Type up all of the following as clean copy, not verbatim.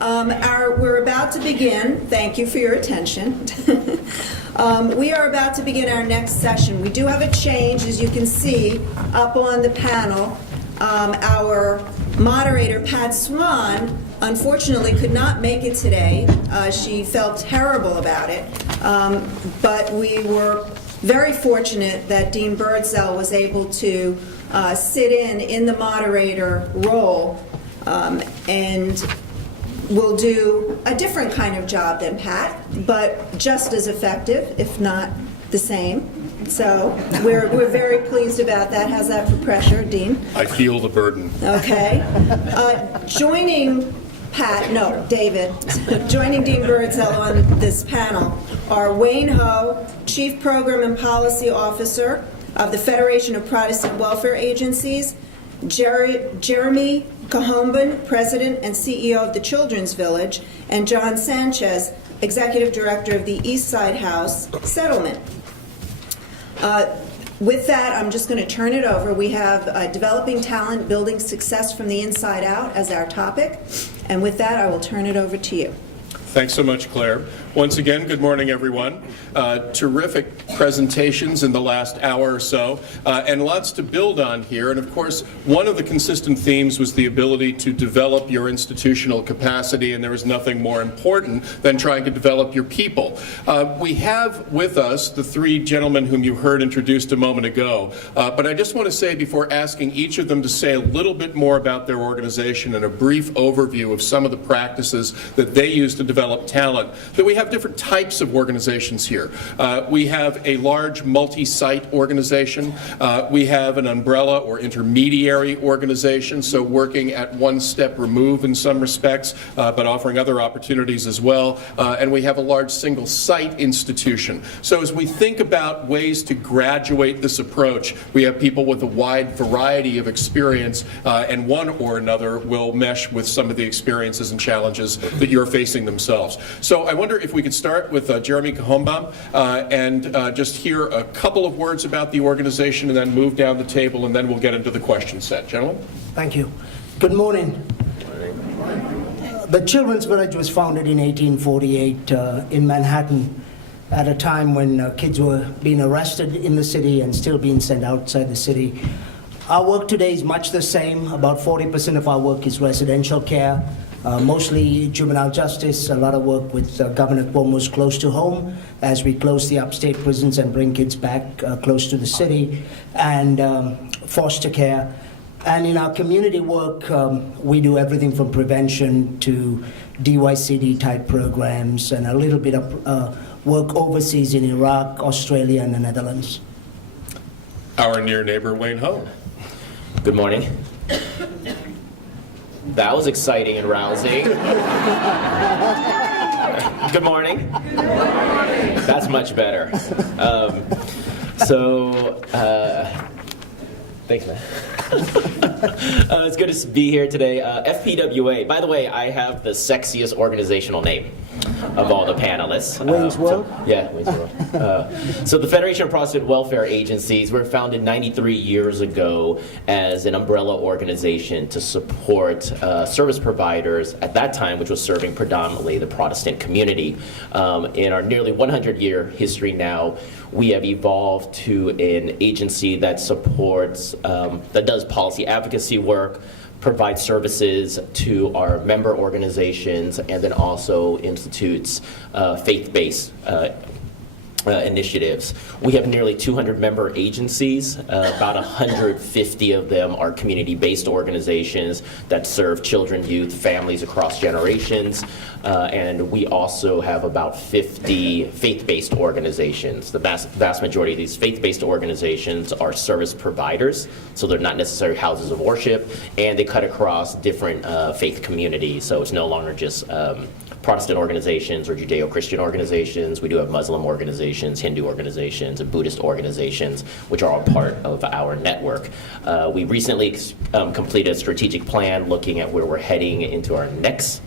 We're about to begin. Thank you for your attention. We are about to begin our next session. We do have a change, as you can see, up on the panel. Our moderator, Pat Swan, unfortunately could not make it today. She felt terrible about it. But we were very fortunate that Dean Birdsell was able to sit in the moderator role and will do a different kind of job than Pat, but just as effective, if not the same. So we're very pleased about that. How's that for pressure, Dean? I feel the burden. Okay. Joining David, joining Dean Birdsell on this panel are Wayne Ho, Chief Program and Policy Officer of the Federation of Protestant Welfare Agencies, Jeremy Kahomban, President and CEO of the Children's Village, and John Sanchez, Executive Director of the East Side House Settlement. With that, I'm just going to turn it over. We have Developing Talent, Building Success from the Inside Out as our topic. And with that, I will turn it over to you. Thanks so much, Claire. Once again, good morning, everyone. Terrific presentations in the last hour or so, and lots to build on here. And of course, one of the consistent themes was the ability to develop your institutional capacity, and there is nothing more important than trying to develop your people. We have with us the three gentlemen whom you heard introduced a moment ago, but I just want to say, before asking each of them to say a little bit more about their organization and a brief overview of some of the practices that they use to develop talent, that we have different types of organizations here. We have a large multi-site organization. We have an umbrella or intermediary organization, so working at one step remove in some respects, but offering other opportunities as well. And we have a large single site institution. So as we think about ways to graduate this approach, we have people with a wide variety of experience, and one or another will mesh with some of the experiences and challenges that you're facing themselves. So I wonder if we could start with Jeremy Kahomban and just hear a couple of words about the organization and then move down the table, and then we'll get into the question set. Gentlemen? Thank you. Good morning. The Children's Village was founded in 1848 in Manhattan at a time when kids were being arrested in the city and still being sent outside the city. Our work today is much the same. About 40% of our work is residential care. Mostly juvenile justice, a lot of work with Governor Cuomo's Close to Home as we close the upstate prisons and bring kids back close to the city, and foster care. And in our community work, we do everything from prevention to DYCD type programs and a little bit of work overseas in Iraq, Australia, and the Netherlands. Our near neighbor, Wayne Ho. Good morning. That was exciting and rousing. Good morning. That's much better. Thanks, man. It's good to be here today. FPWA, by the way, I have the sexiest organizational name of all the panelists. Wayne's World? Wayne's World. So the Federation of Protestant Welfare Agencies were founded 93 years ago as an umbrella organization to support service providers at that time, which was serving predominantly the Protestant community. In our nearly 100-year history now, we have evolved to an agency that supports, that does policy advocacy work, provides services to our member organizations, and then also institutes faith-based initiatives. We have nearly 200 member agencies. About 150 of them are community-based organizations that serve children, youth, families across generations. And we also have about 50 faith-based organizations. The vast majority of these faith-based organizations are service providers, so they're not necessarily houses of worship, and they cut across different faith communities. So it's no longer just Protestant organizations or Judeo-Christian organizations. We do have Muslim organizations, Hindu organizations, and Buddhist organizations, which are all part of our network. We recently completed a strategic plan looking at where we're heading into our next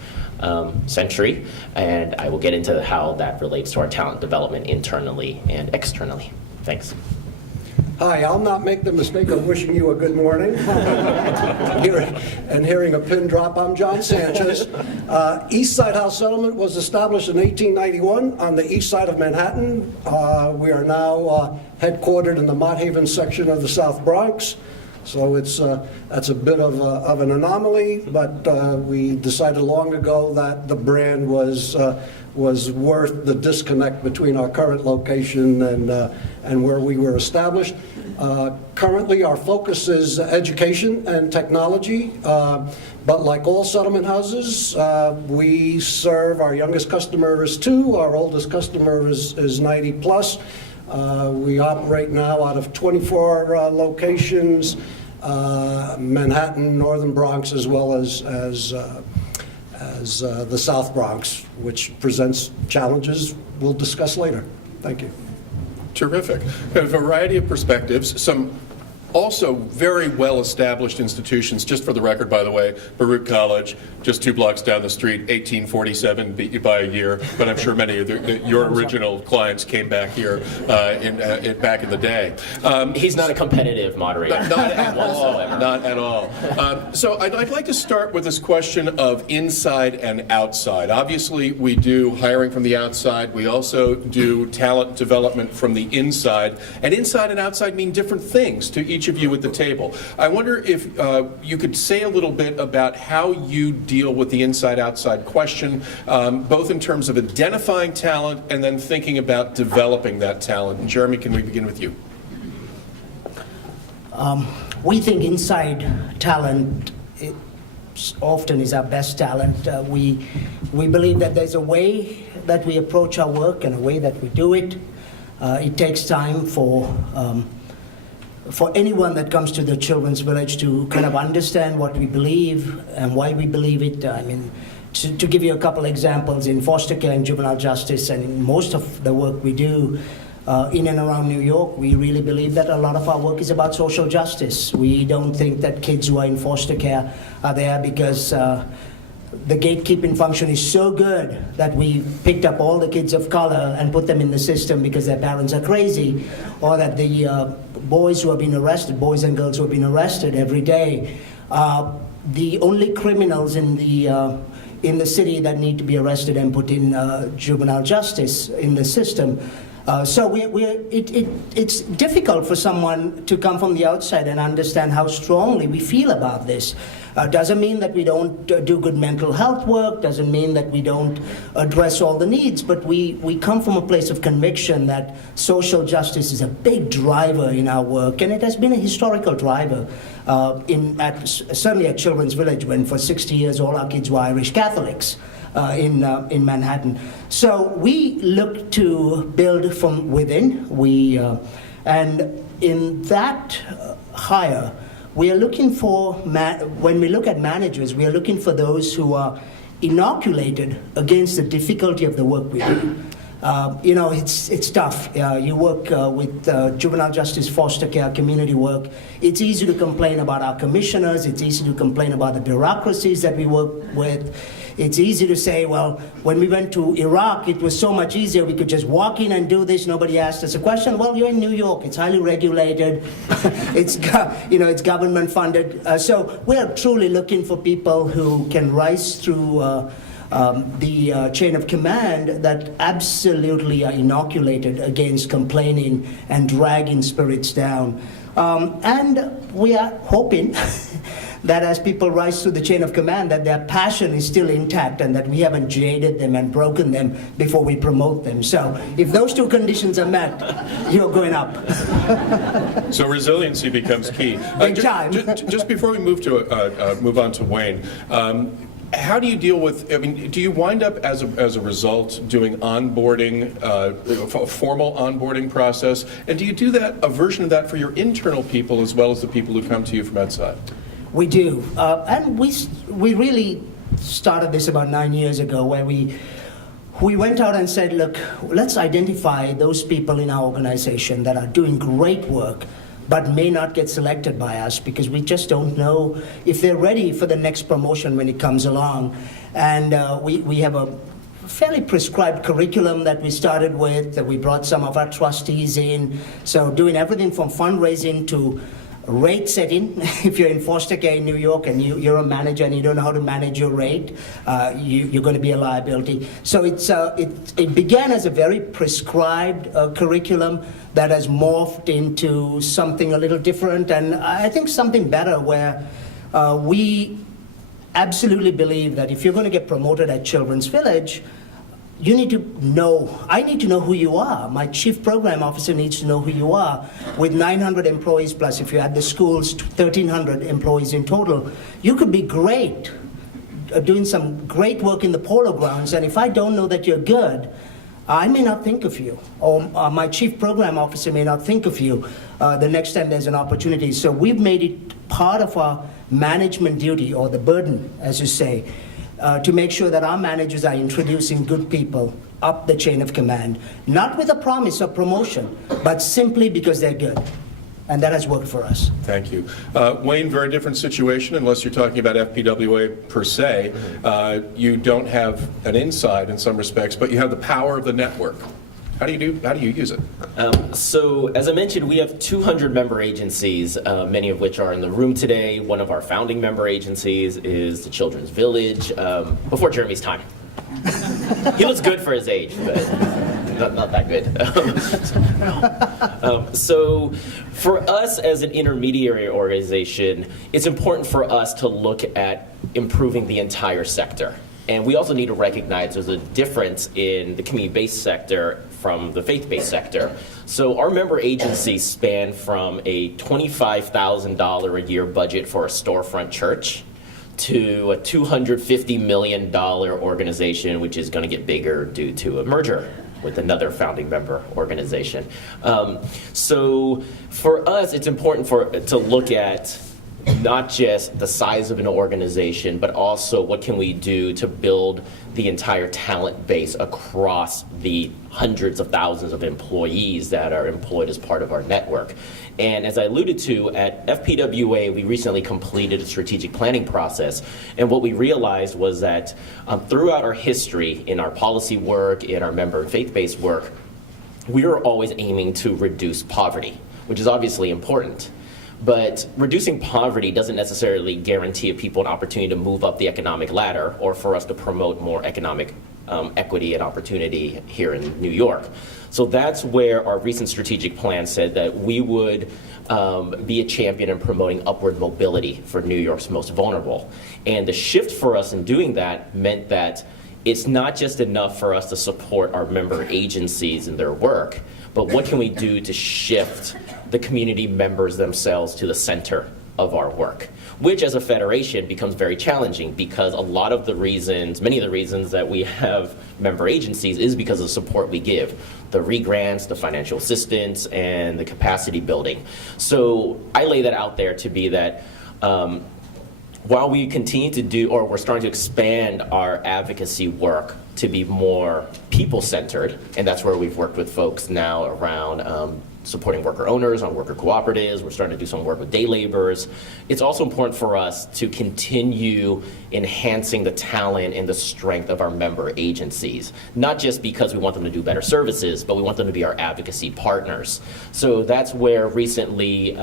century, and I will get into how that relates to our talent development internally and externally. Thanks. Hi, I'll not make the mistake of wishing you a good morning and hearing a pin drop. I'm John Sanchez. East Side House Settlement was established in 1891 on the east side of Manhattan. We are now headquartered in the Mott Haven section of the South Bronx. So that's a bit of an anomaly, but we decided long ago that the brand was worth the disconnect between our current location and where we were established. Currently, our focus is education and technology, but like all settlement houses, we serve our youngest customer is 2, our oldest customer is 90 plus. We operate now out of 24 locations, Manhattan, Northern Bronx, as well as the South Bronx, which presents challenges we'll discuss later. Thank you. Terrific. A variety of perspectives, some also very well-established institutions. Just for the record, by the way, Baruch College, just 2 blocks down the street, 1847, beat you by a year, but I'm sure many of your original clients came back here back in the day. He's not a competitive moderator. Not at all. Not at all. So I'd like to start with this question of inside and outside. Obviously, we do hiring from the outside. We also do talent development from the inside. And inside and outside mean different things to each of you at the table. I wonder if you could say a little bit about how you deal with the inside-outside question, both in terms of identifying talent and then thinking about developing that talent. And Jeremy, can we begin with you? We think inside talent often is our best talent. We believe that there's a way that we approach our work and a way that we do it. It takes time for anyone that comes to the Children's Village to kind of understand what we believe and why we believe it. I mean, to give you a couple examples, in foster care and juvenile justice and in most of the work we do in and around New York, we really believe that a lot of our work is about social justice. We don't think that kids who are in foster care are there because the gatekeeping function is so good that we picked up all the kids of color and put them in the system because their parents are crazy, or that the boys who have been arrested, boys and girls who have been arrested every day, the only criminals in the city that need to be arrested and put in juvenile justice in the system. So it's difficult for someone to come from the outside and understand how strongly we feel about this. Doesn't mean that we don't do good mental health work, doesn't mean that we don't address all the needs, but we come from a place of conviction that social justice is a big driver in our work, and it has been a historical driver certainly at Children's Village, when for 60 years all our kids were Irish Catholics. In Manhattan. So we look to build from within. And in that hire, we are looking for, when we look at managers, we are looking for those who are inoculated against the difficulty of the work we do. It's tough. You work with juvenile justice, foster care, community work. It's easy to complain about our commissioners. It's easy to complain about the bureaucracies that we work with. It's easy to say, well, when we went to Iraq, it was so much easier. We could just walk in and do this. Nobody asked us a question. Well, you're in New York. It's highly regulated. It's government funded. So we're truly looking for people who can rise through the chain of command that absolutely are inoculated against complaining and dragging spirits down. And we are hoping that as people rise through the chain of command, that their passion is still intact and that we haven't jaded them and broken them before we promote them. So if those two conditions are met, you're going up. So resiliency becomes key. Big time. Just before we move on to Wayne, how do you deal with, do you wind up as a result doing onboarding, a formal onboarding process? And do you do a version of that for your internal people as well as the people who come to you from outside? We do. And we really started this about 9 years ago, where we went out and said, look, let's identify those people in our organization that are doing great work but may not get selected by us because we just don't know if they're ready for the next promotion when it comes along. And we have a fairly prescribed curriculum that we started with. We brought some of our trustees in. So doing everything from fundraising to rate setting. If you're in foster care in New York and you're a manager and you don't know how to manage your rate, you're going to be a liability. So it began as a very prescribed curriculum that has morphed into something a little different, and I think something better, where we absolutely believe that if you're going to get promoted at Children's Village, you need to know, I need to know who you are. My chief program officer needs to know who you are. With 900 employees, plus if you add the schools, 1,300 employees in total, you could be great, doing some great work in the polo grounds, and if I don't know that you're good, I may not think of you, or my chief program officer may not think of you the next time there's an opportunity. So we've made it part of our management duty, or the burden, as you say, to make sure that our managers are introducing good people up the chain of command, not with a promise of promotion, but simply because they're good. And that has worked for us. Thank you. Wayne, very different situation, unless you're talking about FPWA per se. You don't have an inside in some respects, but you have the power of the network. How do you use it? So, as I mentioned, we have 200 member agencies, many of which are in the room today. One of our founding member agencies is the Children's Village, before Jeremy's time. He looks good for his age, but not that good. So, for us as an intermediary organization, it's important for us to look at improving the entire sector. And we also need to recognize there's a difference in the community-based sector from the faith-based sector. So our member agencies span from a $25,000 a year budget for a storefront church to a $250 million organization, which is going to get bigger due to a merger with another founding member organization. So for us, it's important to look at not just the size of an organization, but also what can we do to build the entire talent base across the hundreds of thousands of employees that are employed as part of our network. And as I alluded to, at FPWA, we recently completed a strategic planning process. And what we realized was that throughout our history, in our policy work, in our member and faith-based work, we are always aiming to reduce poverty, which is obviously important. But reducing poverty doesn't necessarily guarantee people an opportunity to move up the economic ladder or for us to promote more economic equity and opportunity here in New York. So that's where our recent strategic plan said that we would be a champion in promoting upward mobility for New York's most vulnerable. And the shift for us in doing that meant that it's not just enough for us to support our member agencies in their work, but what can we do to shift the community members themselves to the center of our work, which as a federation becomes very challenging because many of the reasons that we have member agencies is because of the support we give, the re-grants, the financial assistance, and the capacity building. So I lay that out there to be that while we continue to do, or we're starting to expand our advocacy work to be more people-centered, and that's where we've worked with folks now around supporting worker owners on worker cooperatives. We're starting to do some work with day laborers. It's also important for us to continue enhancing the talent and the strength of our member agencies, not just because we want them to do better services, but we want them to be our advocacy partners. So that's where recently, and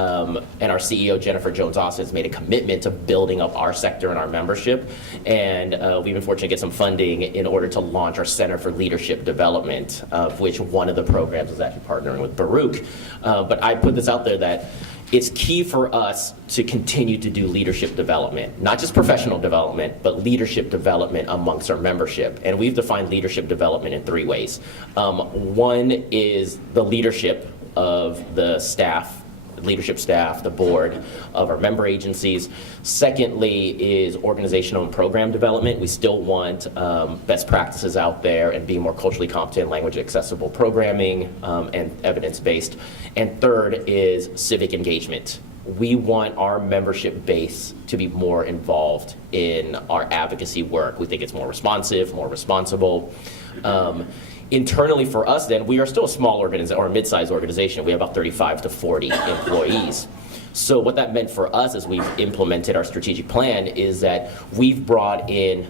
our CEO, Jennifer Jones-Austin, has made a commitment to building up our sector and our membership. And we've been fortunate to get some funding in order to launch our Center for Leadership Development, of which one of the programs is actually partnering with Baruch. But I put this out there that it's key for us to continue to do leadership development, not just professional development, but leadership development amongst our membership. And we've defined leadership development in 3 ways. One is the leadership of the leadership staff, the board of our member agencies. Secondly is organizational and program development. We still want best practices out there and be more culturally competent, language accessible programming and evidence-based. And third is civic engagement. We want our membership base to be more involved in our advocacy work. We think it's more responsive, more responsible. Internally for us then, we are still a small organization or a mid-sized organization. We have about 35 to 40 employees. So what that meant for us as we've implemented our strategic plan is that we've brought in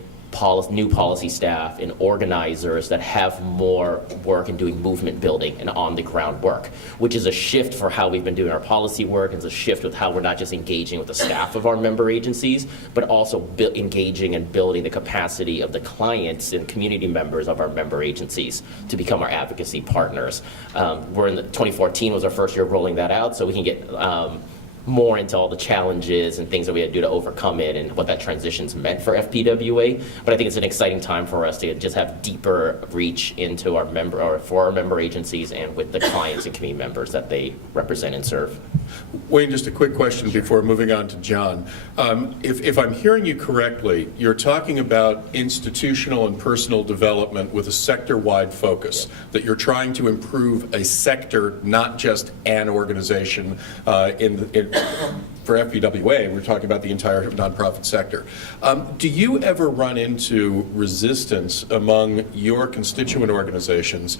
new policy staff and organizers that have more work in doing movement building and on-the-ground work, which is a shift for how we've been doing our policy work, and it's a shift with how we're not just engaging with the staff of our member agencies, but also engaging and building the capacity of the clients and community members of our member agencies to become our advocacy partners. We're in 2014 was our first year of rolling that out, so we can get more into all the challenges and things that we had to do to overcome it and what that transition's meant for FPWA. But I think it's an exciting time for us to just have deeper reach into our for our member agencies and with the clients and community members that they represent and serve. Wayne, just a quick question before moving on to John. If I'm hearing you correctly, you're talking about institutional and personal development with a sector-wide focus, that you're trying to improve a sector, not just an organization for FPWA. We're talking about the entire nonprofit sector. Do you ever run into resistance among your constituent organizations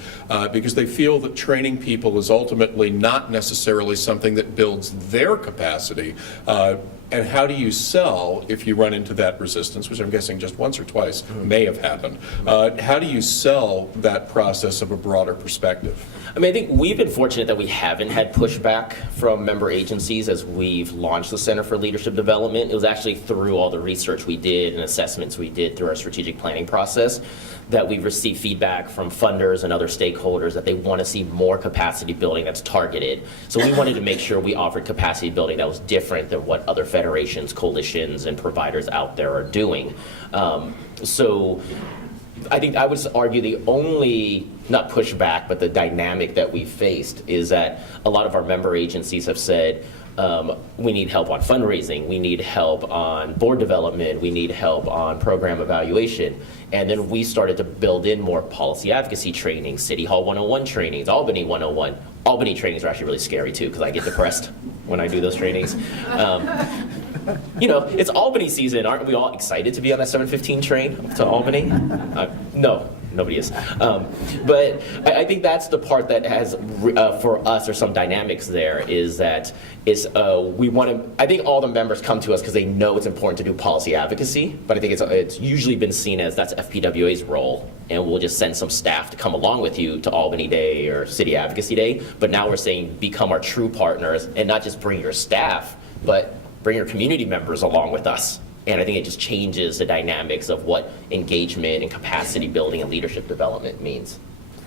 because they feel that training people is ultimately not necessarily something that builds their capacity? And how do you sell if you run into that resistance, which I'm guessing just once or twice may have happened? How do you sell that process of a broader perspective? I mean, I think we've been fortunate that we haven't had pushback from member agencies as we've launched the Center for Leadership Development. It was actually through all the research we did and assessments we did through our strategic planning process that we've received feedback from funders and other stakeholders that they want to see more capacity building that's targeted. So we wanted to make sure we offered capacity building that was different than what other federations, coalitions, and providers out there are doing. So I think I would argue the only, not pushback, but the dynamic that we faced is that a lot of our member agencies have said, we need help on fundraising, we need help on board development, we need help on program evaluation. And then we started to build in more policy advocacy training, City Hall 101 trainings, Albany 101. Albany trainings are actually really scary too, because I get depressed when I do those trainings. You know, it's Albany season. Aren't we all excited to be on that 7:15 train to Albany? No, nobody is. But I think that's the part that has, for us, there's some dynamics there, is that we want to, I think all the members come to us because they know it's important to do policy advocacy, but I think it's usually been seen as that's FPWA's role, and we'll just send some staff to come along with you to Albany Day or City Advocacy Day. But now we're saying become our true partners and not just bring your staff, but bring your community members along with us. And I think it just changes the dynamics of what engagement and capacity building and leadership development means.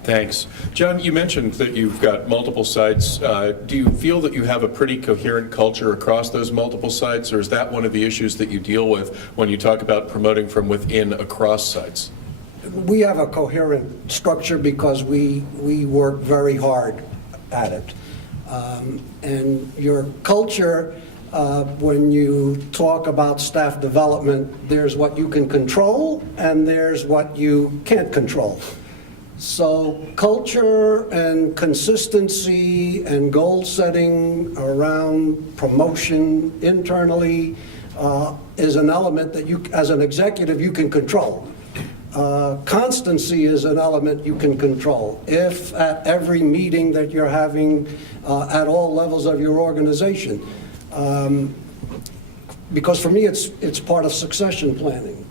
Thanks. John, you mentioned that you've got multiple sites. Do you feel that you have a pretty coherent culture across those multiple sites, or is that one of the issues that you deal with when you talk about promoting from within across sites? We have a coherent structure because we work very hard at it. And your culture, when you talk about staff development, there's what you can control and there's what you can't control. So culture and consistency and goal setting around promotion internally is an element that you, as an executive, you can control. Constancy is an element you can control. If at every meeting that you're having at all levels of your organization, because for me it's part of succession planning.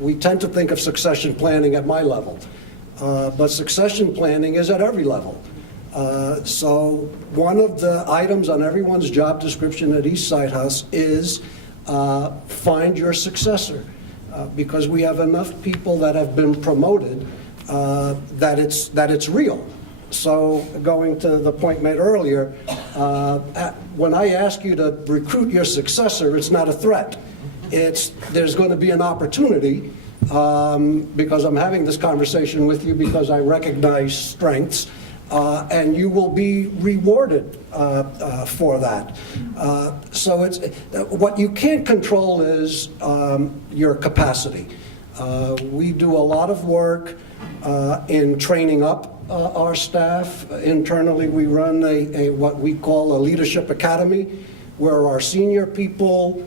We tend to think of succession planning at my level, but succession planning is at every level. So one of the items on everyone's job description at East Side House is find your successor. Because we have enough people that have been promoted that it's real. So going to the point made earlier, when I ask you to recruit your successor, it's not a threat. There's going to be an opportunity because I'm having this conversation with you because I recognize strengths. And you will be rewarded for that. So it's what you can't control is your capacity. We do a lot of work in training up our staff. Internally, we run a what we call a leadership academy, where our senior people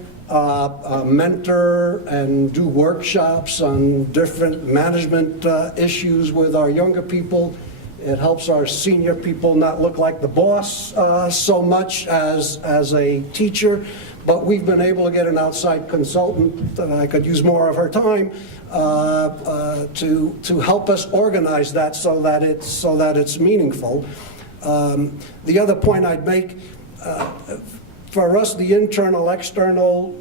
mentor and do workshops on different management issues with our younger people. It helps our senior people not look like the boss so much as a teacher, but we've been able to get an outside consultant, I could use more of her time, to help us organize that so that it's meaningful. The other point I'd make, for us, the internal-external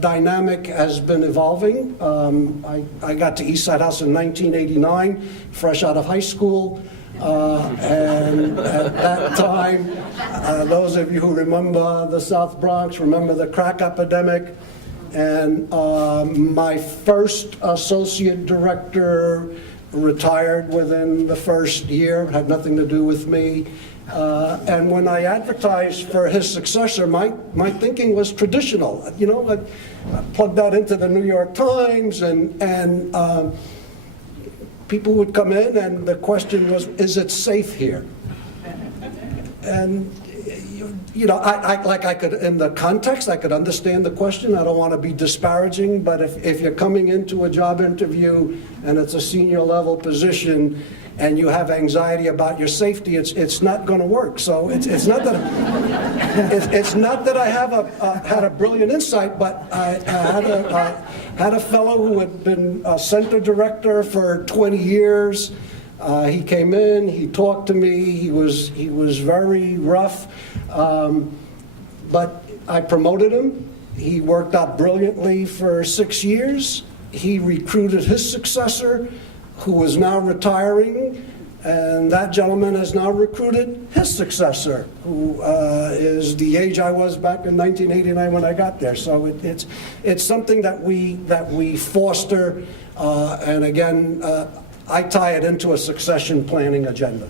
dynamic has been evolving. I got to Eastside House in 1989, fresh out of high school. And at that time, those of you who remember the South Bronx, remember the crack epidemic. And my first associate director retired within the first year, had nothing to do with me. And when I advertised for his successor, my thinking was traditional. You know, I plugged that into the New York Times, and people would come in, and the question was, is it safe here? And you know, I could, in the context, I could understand the question. I don't want to be disparaging, but if you're coming into a job interview and it's a senior level position and you have anxiety about your safety, it's not going to work. So it's not that it's not that I had a brilliant insight, but I had a fellow who had been a center director for 20 years. He came in, he talked to me, he was very rough, but I promoted him. He worked out brilliantly for 6 years. He recruited his successor, who is now retiring, and that gentleman has now recruited his successor, who is the age I was back in 1989 when I got there. So it's something that we foster, and again, I tie it into a succession planning agenda.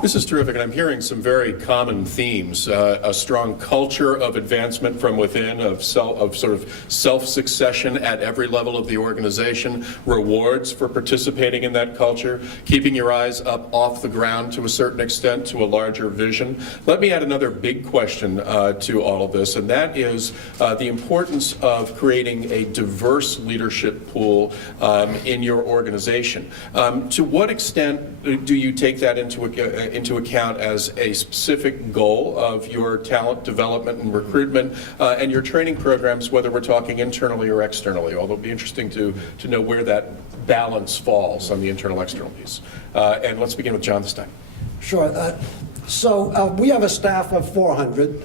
This is terrific, and I'm hearing some very common themes. A strong culture of advancement from within, of sort of self-succession at every level of the organization, rewards for participating in that culture, keeping your eyes up off the ground to a certain extent to a larger vision. Let me add another big question to all of this, and that is the importance of creating a diverse leadership pool in your organization. To what extent do you take that into account as a specific goal of your talent development and recruitment and your training programs, whether we're talking internally or externally? Although it'd be interesting to know where that balance falls on the internal-external piece. And let's begin with John this time. Sure. So we have a staff of 400.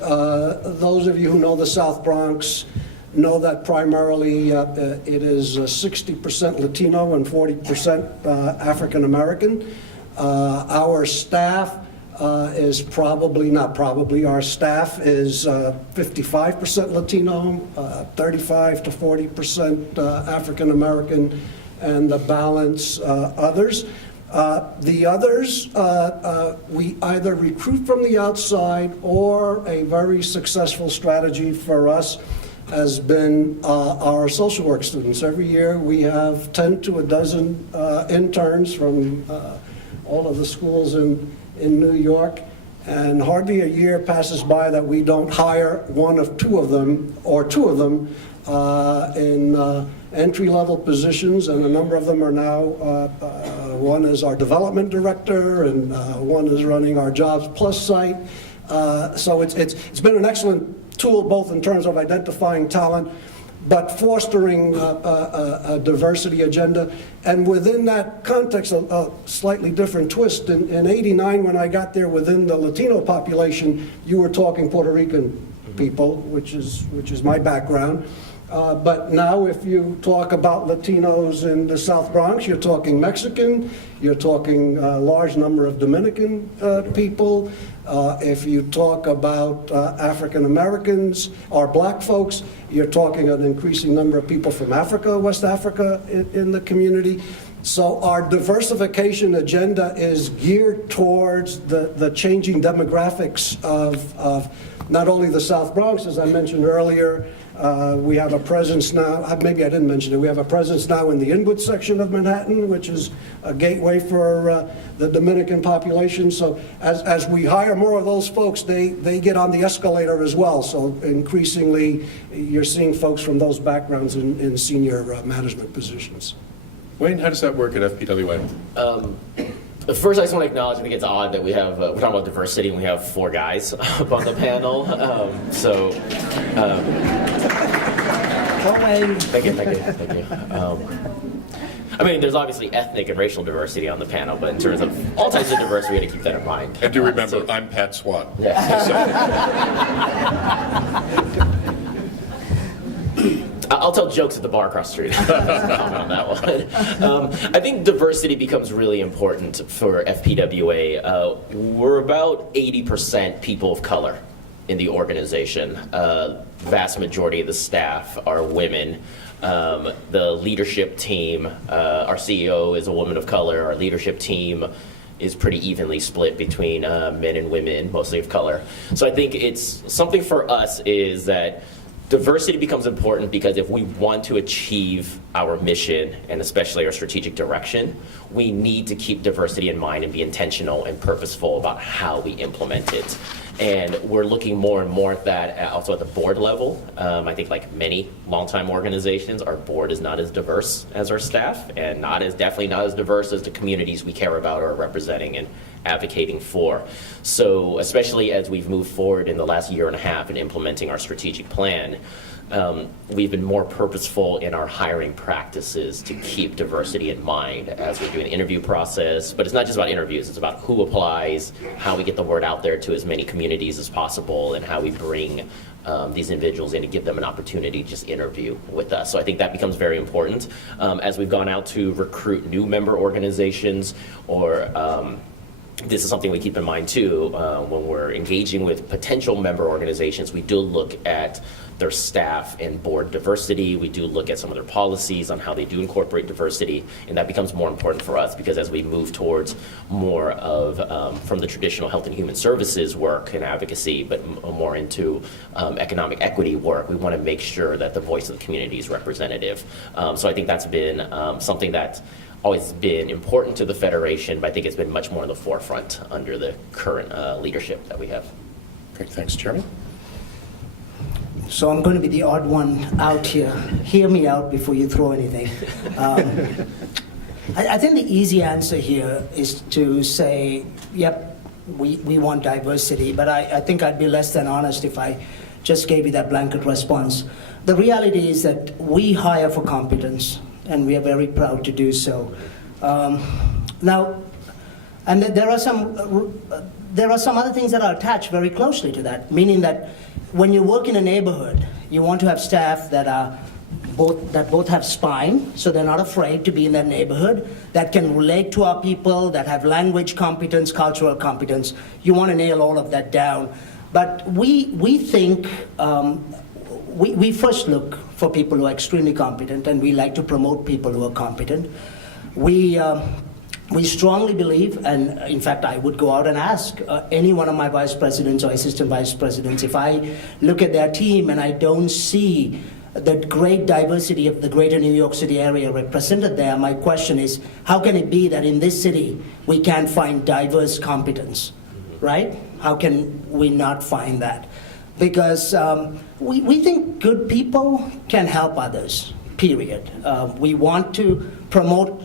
Those of you who know the South Bronx know that primarily it is 60% Latino and 40% African American. Our staff is our staff is 55% Latino, 35 to 40% African American, and the balance others. The others, we either recruit from the outside, or a very successful strategy for us has been our social work students. Every year we have 10 to a dozen interns from all of the schools in New York, and hardly a year passes by that we don't hire one of two of them in entry-level positions, and a number of them are now, one is our development director, and one is running our Jobs Plus site. So it's been an excellent tool, both in terms of identifying talent, but fostering a diversity agenda. And within that context, a slightly different twist. In '89, when I got there, within the Latino population, you were talking Puerto Rican people, which is my background. But now if you talk about Latinos in the South Bronx, you're talking Mexican, you're talking a large number of Dominican people. If you talk about African Americans or black folks, you're talking an increasing number of people from Africa, West Africa in the community. So our diversification agenda is geared towards the changing demographics of not only the South Bronx, as I mentioned earlier. We have a presence now, maybe I didn't mention it, we have a presence now in the Inwood section of Manhattan, which is a gateway for the Dominican population. So as we hire more of those folks, they get on the escalator as well. So increasingly, you're seeing folks from those backgrounds in senior management positions. Wayne, how does that work at FPWA? First, I just want to acknowledge, I think it's odd that we're talking about diversity and we have 4 guys up on the panel. Thank you. I mean, there's obviously ethnic and racial diversity on the panel, but in terms of all types of diversity, we got to keep that in mind. And do remember, I'm Pat Swan. I'll tell jokes at the bar across the street. Comment on that one. I think diversity becomes really important for FPWA. We're about 80% people of color in the organization. Vast majority of the staff are women. The leadership team, our CEO is a woman of color. Our leadership team is pretty evenly split between men and women, mostly of color. So I think it's something for us is that diversity becomes important because if we want to achieve our mission and especially our strategic direction, we need to keep diversity in mind and be intentional and purposeful about how we implement it. And we're looking more and more at that also at the board level. I think like many longtime organizations, our board is not as diverse as our staff and definitely not as diverse as the communities we care about or are representing and advocating for. So especially as we've moved forward in the last year and a half in implementing our strategic plan, we've been more purposeful in our hiring practices to keep diversity in mind as we do an interview process. But it's not just about interviews, it's about who applies, how we get the word out there to as many communities as possible, and how we bring these individuals in to give them an opportunity to just interview with us. So I think that becomes very important. As we've gone out to recruit new member organizations or this is something we keep in mind too when we're engaging with potential member organizations. We do look at their staff and board diversity. We do look at some of their policies on how they do incorporate diversity, and that becomes more important for us because as we move towards more of from the traditional health and human services work and advocacy, but more into economic equity work, we want to make sure that the voice of the community is representative. So I think that's been something that's always been important to the Federation, but I think it's been much more in the forefront under the current leadership that we have. Great, thanks, Chairman. So I'm going to be the odd one out here. Hear me out before you throw anything. I think the easy answer here is to say, yep, we want diversity, but I think I'd be less than honest if I just gave you that blanket response. The reality is that we hire for competence, and we are very proud to do so. Now, and there are some other things that are attached very closely to that, meaning that when you work in a neighborhood, you want to have staff that both have spine, so they're not afraid to be in that neighborhood, that can relate to our people, that have language competence, cultural competence. You want to nail all of that down. But we think, we first look for people who are extremely competent, and we like to promote people who are competent. We strongly believe, and in fact I would go out and ask any one of my vice presidents or assistant vice presidents, if I look at their team and I don't see the great diversity of the greater New York City area represented there, my question is, how can it be that in this city we can't find diverse competence, right? How can we not find that? Because we think good people can help others, period. We want to promote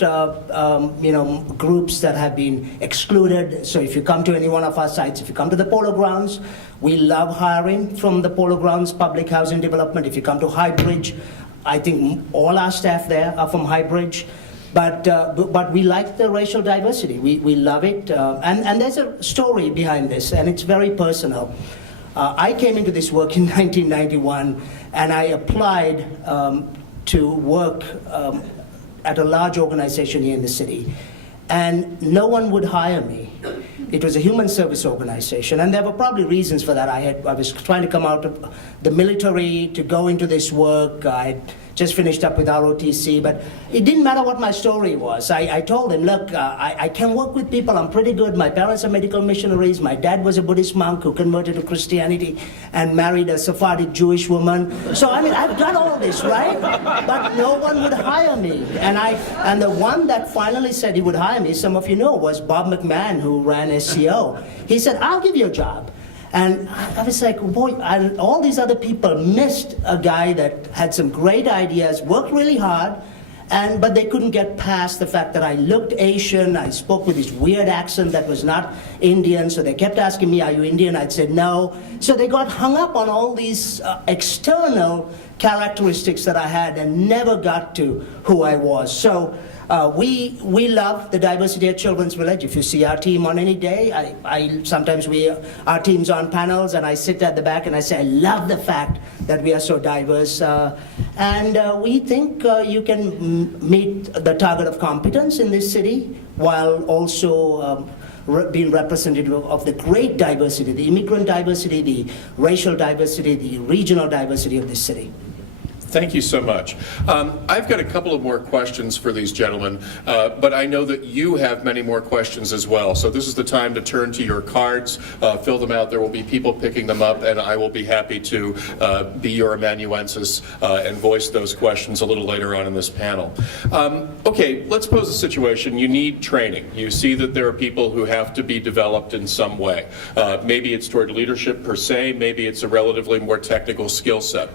groups that have been excluded. So if you come to any one of our sites, if you come to the Polo Grounds, we love hiring from the Polo Grounds Public Housing Development. If you come to High Bridge, I think all our staff there are from High Bridge. But we like the racial diversity. We love it. And there's a story behind this, and it's very personal. I came into this work in 1991, and I applied to work at a large organization here in the city, and no one would hire me. It was a human service organization, and there were probably reasons for that. I was trying to come out of the military to go into this work. I just finished up with ROTC, but it didn't matter what my story was. I told them, look, I can work with people, I'm pretty good. My parents are medical missionaries. My dad was a Buddhist monk who converted to Christianity and married a Sephardic Jewish woman. So, I mean, I've done all this, right? But no one would hire me. And the one that finally said he would hire me, some of you know, was Bob McMahon, who ran SCO. He said, I'll give you a job. And I was like, boy, and all these other people missed a guy that had some great ideas, worked really hard, but they couldn't get past the fact that I looked Asian, I spoke with this weird accent that was not Indian, so they kept asking me, are you Indian? I'd said no. So they got hung up on all these external characteristics that I had and never got to who I was. So We love the diversity at Children's Village. If you see our team on any day, sometimes our team's on panels, and I sit at the back and I say, I love the fact that we are so diverse. And we think you can meet the target of competence in this city while also being representative of the great diversity, the immigrant diversity, the racial diversity, the regional diversity of this city. Thank you so much. I've got a couple of more questions for these gentlemen, but I know that you have many more questions as well. So this is the time to turn to your cards, fill them out. There will be people picking them up, and I will be happy to be your amanuensis and voice those questions a little later on in this panel. Okay, let's pose a situation. You need training. You see that there are people who have to be developed in some way. Maybe it's toward leadership per se. Maybe it's a relatively more technical skill set.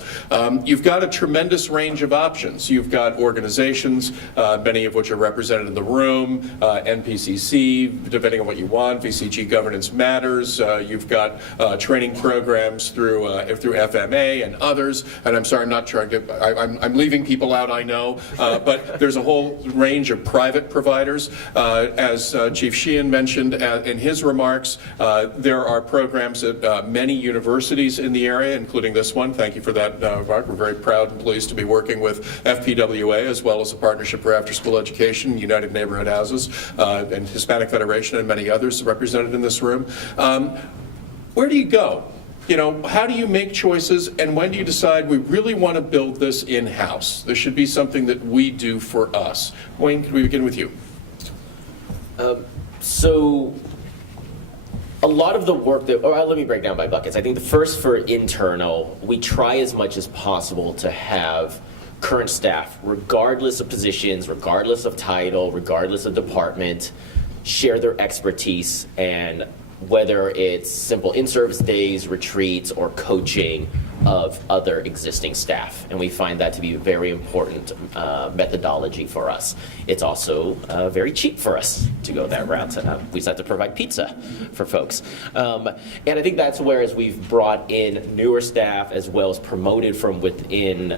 You've got a tremendous range of options. You've got organizations, many of which are represented in the room, NPCC, depending on what you want, VCG Governance Matters. You've got training programs through FMA and others. And I'm sorry, I'm not trying to, I'm leaving people out, I know, but there's a whole range of private providers. As Chief Sheehan mentioned in his remarks, there are programs at many universities in the area, including this one. Thank you for that, Mark. We're very proud and pleased to be working with FPWA, as well as the Partnership for After School Education, United Neighborhood Houses, and Hispanic Federation, and many others represented in this room. Where do you go? You know, how do you make choices, and when do you decide we really want to build this in-house? This should be something that we do for us. Wayne, can we begin with you? So a lot of the work that, let me break down by buckets. I think the first, for internal, we try as much as possible to have current staff, regardless of positions, regardless of title, regardless of department, share their expertise, and whether it's simple in-service days, retreats, or coaching of other existing staff. And we find that to be a very important methodology for us. It's also very cheap for us to go that route. We just have to provide pizza for folks. And I think that's where, as we've brought in newer staff as well as promoted from within,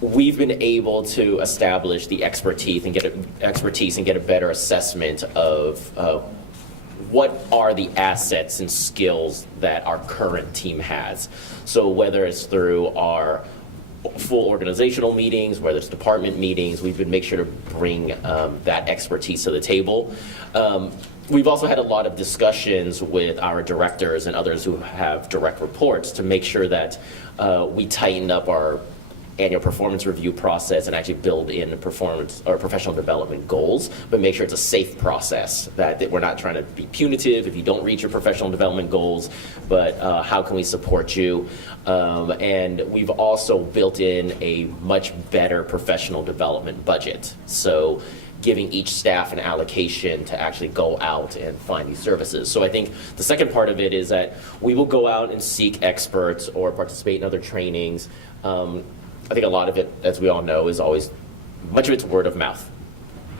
we've been able to establish the expertise and get a better assessment of what are the assets and skills that our current team has. So whether it's through our full organizational meetings, whether it's department meetings, we've been make sure to bring that expertise to the table. We've also had a lot of discussions with our directors and others who have direct reports to make sure that we tighten up our annual performance review process and actually build in performance or professional development goals, but make sure it's a safe process, that we're not trying to be punitive if you don't reach your professional development goals, but how can we support you? And we've also built in a much better professional development budget. So giving each staff an allocation to actually go out and find these services. So I think the second part of it is that we will go out and seek experts or participate in other trainings. I think a lot of it, as we all know, is always, much of it's word of mouth.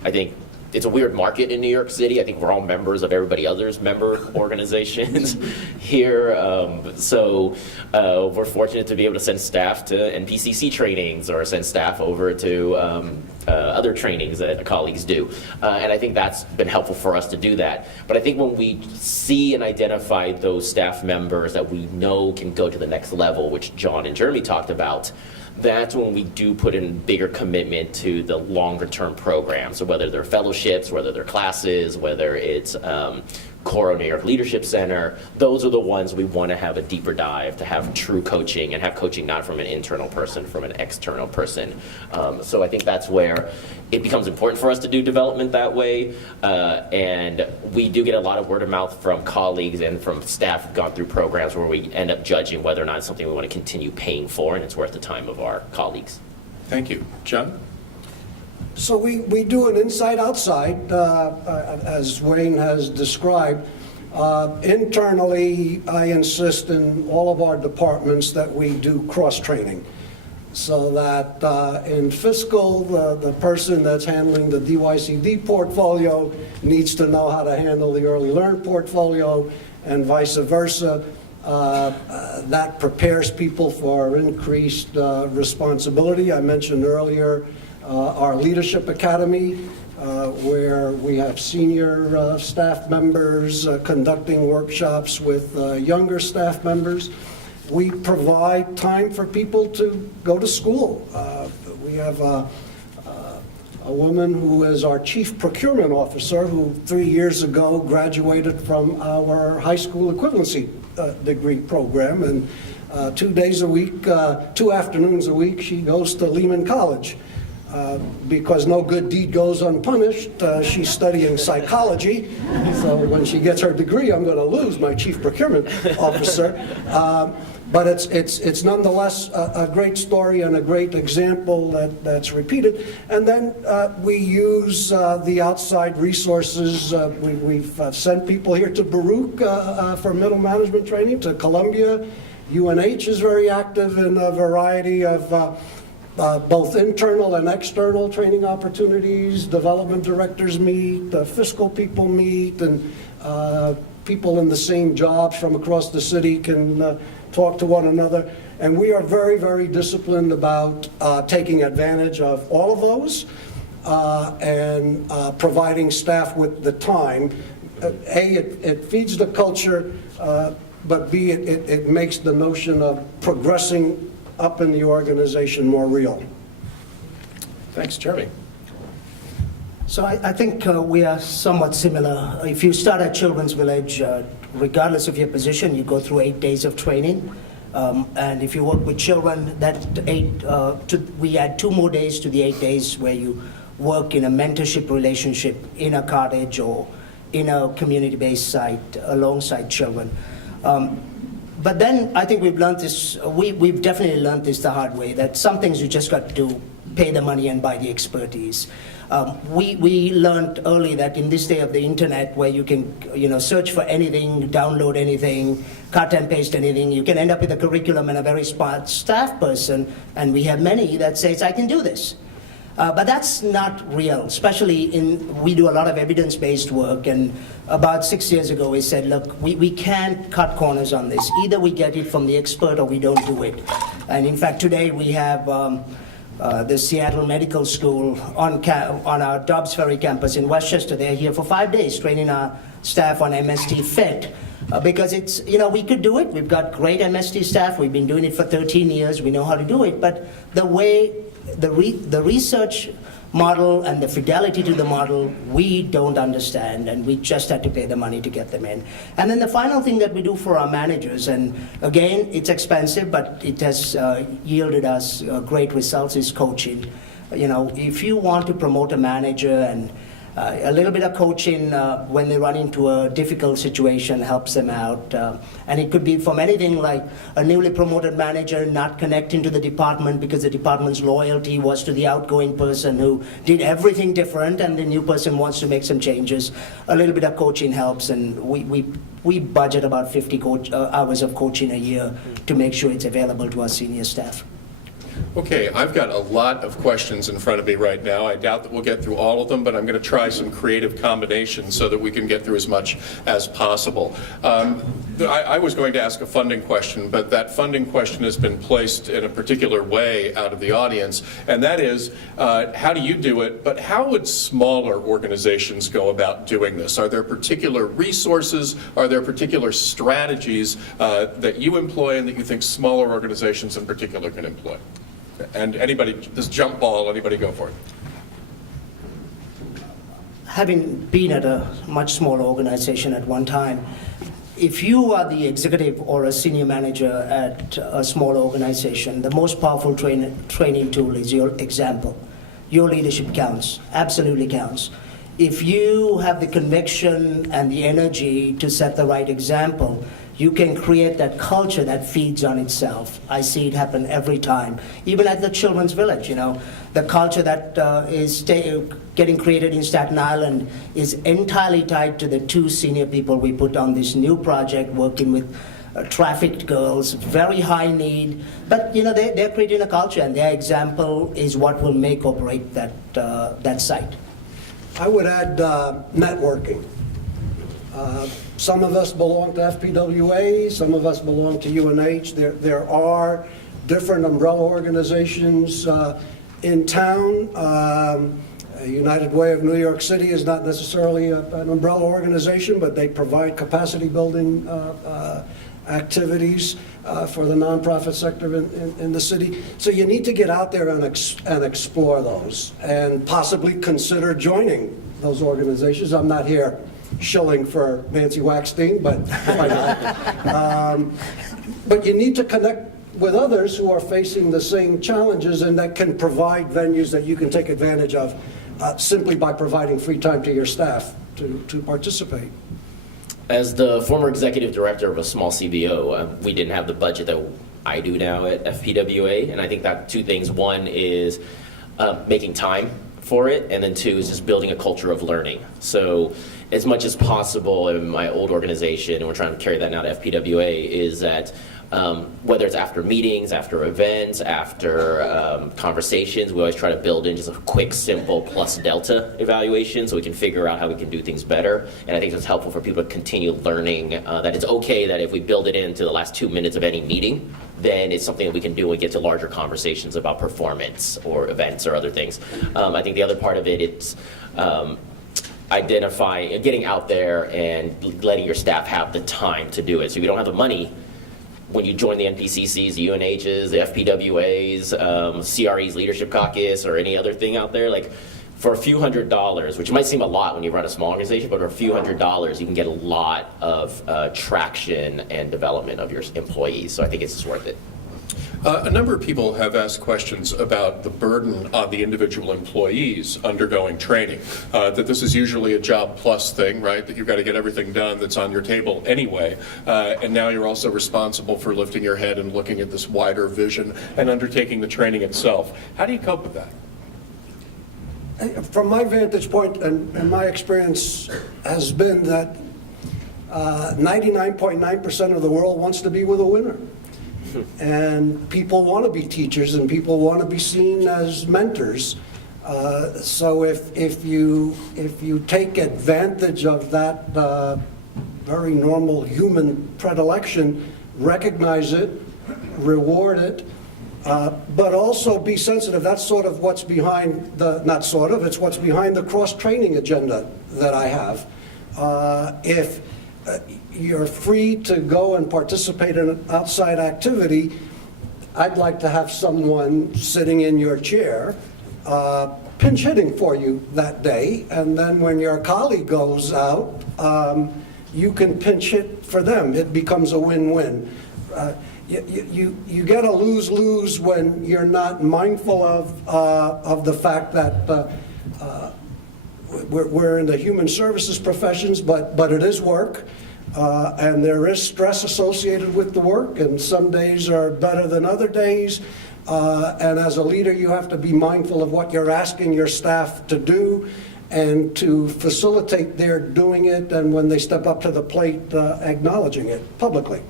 I think it's a weird market in New York City. I think we're all members of everybody else's member organizations here. So we're fortunate to be able to send staff to NPCC trainings or send staff over to other trainings that colleagues do. And I think that's been helpful for us to do that. But I think when we see and identify those staff members that we know can go to the next level, which John and Jeremy talked about, that's when we do put in bigger commitment to the longer term program. So whether they're fellowships, whether they're classes, whether it's Coro New York Leadership Center, those are the ones we want to have a deeper dive, to have true coaching, and have coaching not from an internal person, from an external person. So I think that's where it becomes important for us to do development that way. And we do get a lot of word of mouth from colleagues and from staff who've gone through programs where we end up judging whether or not it's something we want to continue paying for and it's worth the time of our colleagues. Thank you. John? So we do an inside-outside, as Wayne has described. Internally, I insist in all of our departments that we do cross-training, so that in fiscal, the person that's handling the DYCD portfolio needs to know how to handle the early learn portfolio, and vice versa. That prepares people for increased responsibility. I mentioned earlier our Leadership Academy, where we have senior staff members conducting workshops with younger staff members. We provide time for people to go to school. We have a woman who is our chief procurement officer who 3 years ago graduated from our high school equivalency degree program, and 2 days a week, 2 afternoons a week, she goes to Lehman College. Because no good deed goes unpunished, she's studying psychology, so when she gets her degree, I'm going to lose my chief procurement officer. But it's nonetheless a great story and a great example that's repeated. And then we use the outside resources. We've sent people here to Baruch for middle management training, to Columbia. UNH is very active in a variety of both internal and external training opportunities. Development directors meet, fiscal people meet, and people in the same jobs from across the city can talk to one another. And we are very, very disciplined about taking advantage of all of those and providing staff with the time. A, it feeds the culture, but B, it makes the notion of progressing up in the organization more real. Thanks, Jeremy. So I think we are somewhat similar. If you start at Children's Village, regardless of your position, you go through 8 days of training. And if you work with children, we add 2 more days to the 8 days where you work in a mentorship relationship in a cottage or in a community-based site alongside children. But then I think we've learned this, we've definitely learned this the hard way, that some things you just got to do, pay the money and buy the expertise. We learned early that in this day of the internet, where you can search for anything, download anything, cut and paste anything, you can end up with a curriculum and a very smart staff person, and we have many that says, I can do this. But that's not real, especially we do a lot of evidence-based work, and about 6 years ago we said, look, we can't cut corners on this. Either we get it from the expert or we don't do it. And in fact, today we have the Seattle Medical School on our Dobbs Ferry campus in Westchester. They're here for 5 days training our staff on MST Fit. Because it's, we could do it. We've got great MST staff. We've been doing it for 13 years. We know how to do it. But the way the research model and the fidelity to the model, we don't understand, and we just had to pay the money to get them in. And then the final thing that we do for our managers, and again, it's expensive, but it has yielded us great results, is coaching. If you want to promote a manager, and a little bit of coaching when they run into a difficult situation helps them out. And it could be from anything like a newly promoted manager not connecting to the department because the department's loyalty was to the outgoing person who did everything different, and the new person wants to make some changes. A little bit of coaching helps, and we budget about 50 hours of coaching a year to make sure it's available to our senior staff. Okay, I've got a lot of questions in front of me right now. I doubt that we'll get through all of them, but I'm going to try some creative combinations so that we can get through as much as possible. I was going to ask a funding question, but that funding question has been placed in a particular way out of the audience, and that is, how do you do it, but how would smaller organizations go about doing this? Are there particular resources, are there particular strategies that you employ and that you think smaller organizations in particular can employ? And anybody, this jump ball, anybody go for it. Having been at a much smaller organization at one time, if you are the executive or a senior manager at a small organization, the most powerful training tool is your example. Your leadership counts, absolutely counts. If you have the conviction and the energy to set the right example, you can create that culture that feeds on itself. I see it happen every time. Even at the Children's Village, the culture that is getting created in Staten Island is entirely tied to the 2 senior people we put on this new project working with trafficked girls, very high need. But they're creating a culture, and their example is what will make or break that site. I would add networking. Some of us belong to FPWA, some of us belong to UNH. There are different umbrella organizations in town. United Way of New York City is not necessarily an umbrella organization, but they provide capacity building activities for the nonprofit sector in the city. So you need to get out there and explore those and possibly consider joining those organizations. I'm not here shilling for Nancy Waxstein, but why not? But you need to connect with others who are facing the same challenges and that can provide venues that you can take advantage of simply by providing free time to your staff to participate. As the former executive director of a small CBO, we didn't have the budget that I do now at FPWA, and I think that two things. One is making time for it, and then two is just building a culture of learning. So as much as possible in my old organization, and we're trying to carry that now to FPWA, is that whether it's after meetings, after events, after conversations, we always try to build in just a quick, simple plus delta evaluation so we can figure out how we can do things better. And I think it's helpful for people to continue learning that it's okay that if we build it into the last 2 minutes of any meeting, then it's something that we can do when we get to larger conversations about performance or events or other things. I think the other part of it, it's getting out there and letting your staff have the time to do it. So if you don't have the money, when you join the NPCCs, the UNHs, the FPWAs, CRE's Leadership Caucus, or any other thing out there, like for a few $100s, which might seem a lot when you run a small organization, but for a few $100s, you can get a lot of traction and development of your employees. So I think it's just worth it. A number of people have asked questions about the burden on the individual employees undergoing training, that this is usually a job plus thing, right, that you've got to get everything done that's on your table anyway, and now you're also responsible for lifting your head and looking at this wider vision and undertaking the training itself. How do you cope with that? From my vantage point and my experience has been that 99.9% of the world wants to be with a winner. And people want to be teachers and people want to be seen as mentors. So if you take advantage of that very normal human predilection, recognize it, reward it, but also be sensitive. That's sort of what's behind it's what's behind the cross-training agenda that I have. If you're free to go and participate in an outside activity, I'd like to have someone sitting in your chair pinch hitting for you that day, and then when your colleague goes out, you can pinch hit for them. It becomes a win-win. You get a lose-lose when you're not mindful of the fact that we're in the human services professions, but it is work, and there is stress associated with the work, and some days are better than other days, and as a leader you have to be mindful of what you're asking your staff to do and to facilitate their doing it, and when they step up to the plate, acknowledging it publicly.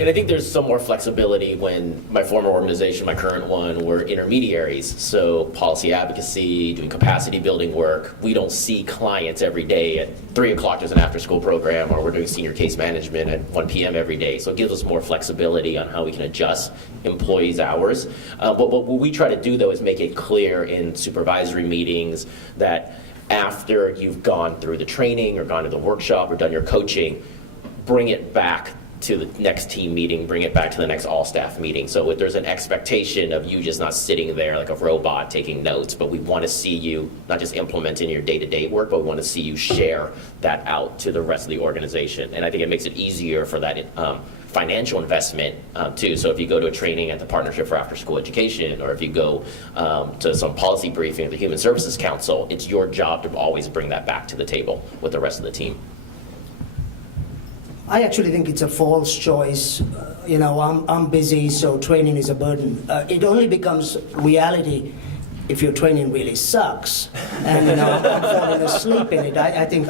And I think there's some more flexibility when my former organization, my current one, were intermediaries. So policy advocacy, doing capacity building work. We don't see clients every day at 3 o'clock there's an after school program, or we're doing senior case management at 1 p.m. every day. So it gives us more flexibility on how we can adjust employees' hours. But what we try to do though is make it clear in supervisory meetings that after you've gone through the training or gone to the workshop or done your coaching, bring it back to the next team meeting, bring it back to the next all-staff meeting. So if there's an expectation of you just not sitting there like a robot taking notes, but we want to see you not just implement in your day-to-day work, but we want to see you share that out to the rest of the organization. And I think it makes it easier for that financial investment too. So if you go to a training at the Partnership for After School Education, or if you go to some policy briefing at the Human Services Council, it's your job to always bring that back to the table with the rest of the team. I actually think it's a false choice. I'm busy, so training is a burden. It only becomes reality if your training really sucks, and I'm falling asleep in it. I think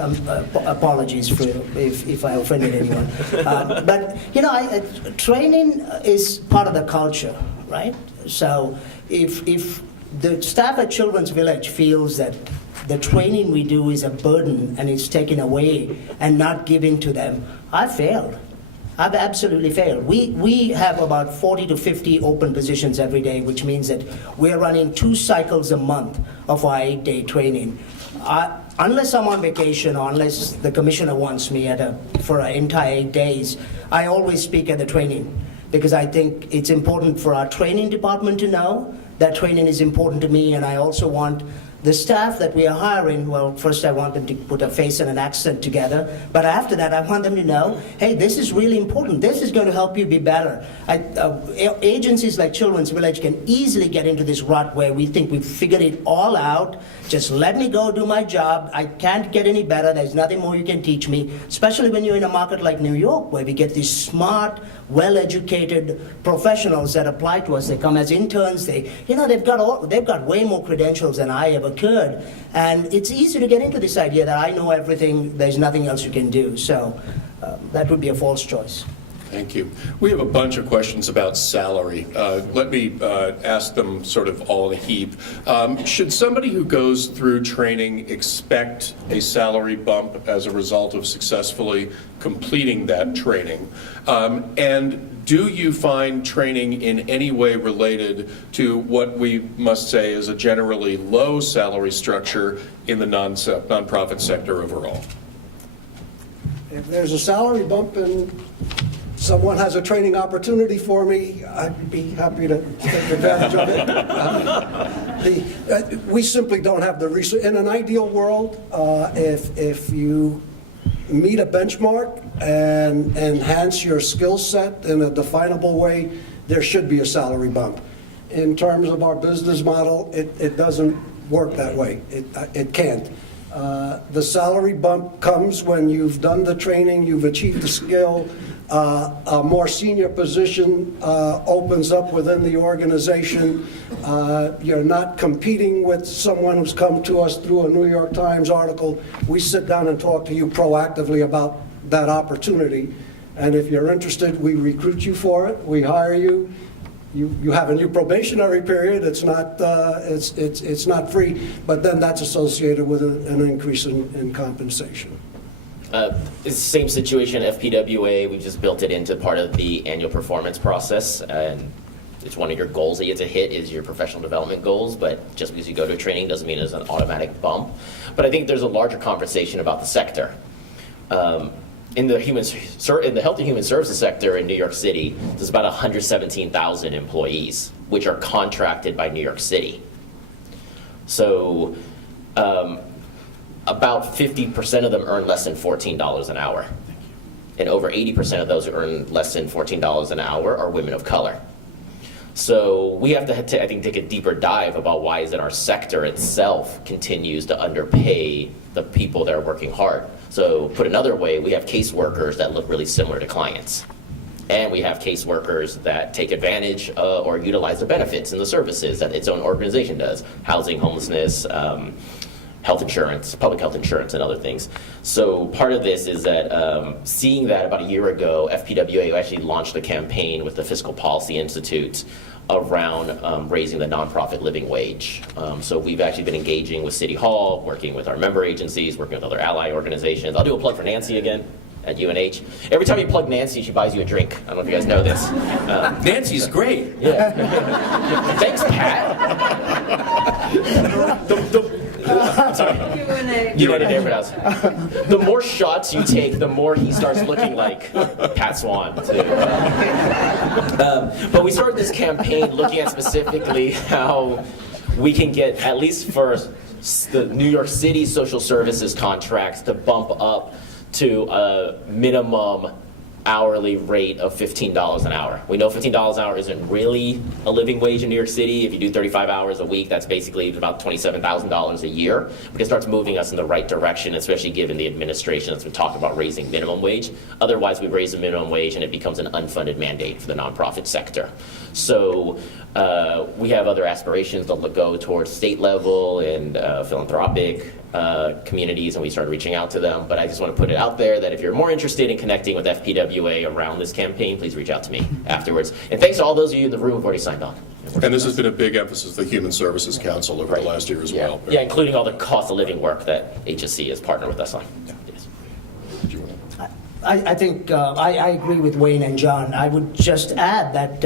apologies for if I offended anyone. But training is part of the culture, right? So if the staff at Children's Village feels that the training we do is a burden and it's taken away and not given to them, I failed. I've absolutely failed. We have about 40 to 50 open positions every day, which means that we're running 2 cycles a month of our 8-day training. Unless I'm on vacation or unless the commissioner wants me for an entire 8 days, I always speak at the training because I think it's important for our training department to know that training is important to me, and I also want the staff that we are hiring, well, first I want them to put a face and an accent together, but after that I want them to know, hey, this is really important. This is going to help you be better. Agencies like Children's Village can easily get into this rut where we think we've figured it all out. Just let me go do my job. I can't get any better. There's nothing more you can teach me, especially when you're in a market like New York where we get these smart, well-educated professionals that apply to us. They come as interns. They've got way more credentials than I ever could, and it's easy to get into this idea that I know everything, there's nothing else you can do. So that would be a false choice. Thank you. We have a bunch of questions about salary. Let me ask them sort of all in a heap. Should somebody who goes through training expect a salary bump as a result of successfully completing that training? And do you find training in any way related to what we must say is a generally low salary structure in the nonprofit sector overall? If there's a salary bump and someone has a training opportunity for me, I'd be happy to take advantage of it. We simply don't have the resource. In an ideal world, if you meet a benchmark and enhance your skill set in a definable way, there should be a salary bump. In terms of our business model, it doesn't work that way. It can't. The salary bump comes when you've done the training, you've achieved the skill, a more senior position opens up within the organization. You're not competing with someone who's come to us through a New York Times article. We sit down and talk to you proactively about that opportunity. And if you're interested, we recruit you for it. We hire you. You have a new probationary period. It's not free, but then that's associated with an increase in compensation. It's the same situation at FPWA. We just built it into part of the annual performance process, and it's one of your goals that you have to hit is your professional development goals, but just because you go to a training doesn't mean it's an automatic bump. But I think there's a larger conversation about the sector. In the health and human services sector in New York City, there's about 117,000 employees, which are contracted by New York City. So about 50% of them earn less than $14 an hour. And over 80% of those who earn less than $14 an hour are women of color. So we have to, I think, take a deeper dive about why is it our sector itself continues to underpay the people that are working hard. So put another way, we have caseworkers that look really similar to clients. And we have caseworkers that take advantage or utilize the benefits and the services that its own organization does. Housing, homelessness, health insurance, public health insurance, and other things. So part of this is that seeing that about a year ago, FPWA actually launched a campaign with the Fiscal Policy Institute around raising the nonprofit living wage. So we've actually been engaging with City Hall, working with our member agencies, working with other ally organizations. I'll do a plug for Nancy again at UNH. Every time you plug Nancy, she buys you a drink. I don't know if you guys know this. Nancy's great. Yeah. Thanks, Pat. I'm sorry. You edit everyone else. The more shots you take, the more he starts looking like Pat Swan, too. But we started this campaign looking at specifically how we can get, at least for the New York City social services contracts, to bump up to a minimum hourly rate of $15 an hour. We know $15 an hour isn't really a living wage in New York City. If you do 35 hours a week, that's basically about $27,000 a year. But it starts moving us in the right direction, especially given the administration that's been talking about raising minimum wage. Otherwise, we raise the minimum wage and it becomes an unfunded mandate for the nonprofit sector. So we have other aspirations to go towards state level and philanthropic communities, and we started reaching out to them. But I just want to put it out there that if you're more interested in connecting with FPWA around this campaign, please reach out to me afterwards. And thanks to all those of you in the room who've already signed on. And this has been a big emphasis of the Human Services Council over the last year as well. Yeah, including all the cost of living work that HSC has partnered with us on. Yes. Did you want to? I think I agree with Wayne and John. I would just add that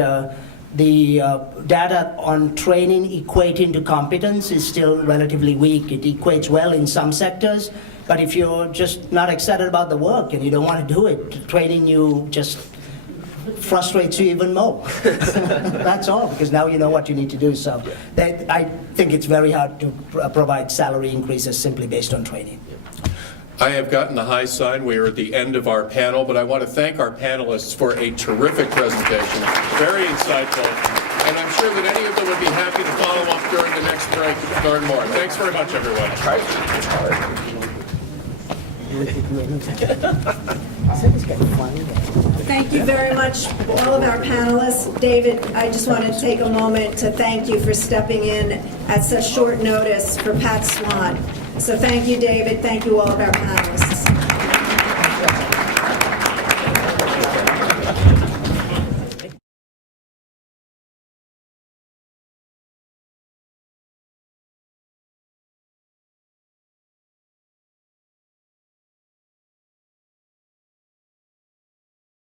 the data on training equating to competence is still relatively weak. It equates well in some sectors, but if you're just not excited about the work and you don't want to do it, training you just frustrates you even more. That's all, because now you know what you need to do. So I think it's very hard to provide salary increases simply based on training. I have gotten the high sign. We are at the end of our panel, but I want to thank our panelists for a terrific presentation. Very insightful. And I'm sure that any of them would be happy to follow up during the next break to learn more. Thanks very much, everyone. Thank you very much, all of our panelists. David, I just want to take a moment to thank you for stepping in at such short notice for Pat Swan. So thank you, David. Thank you, all of our panelists.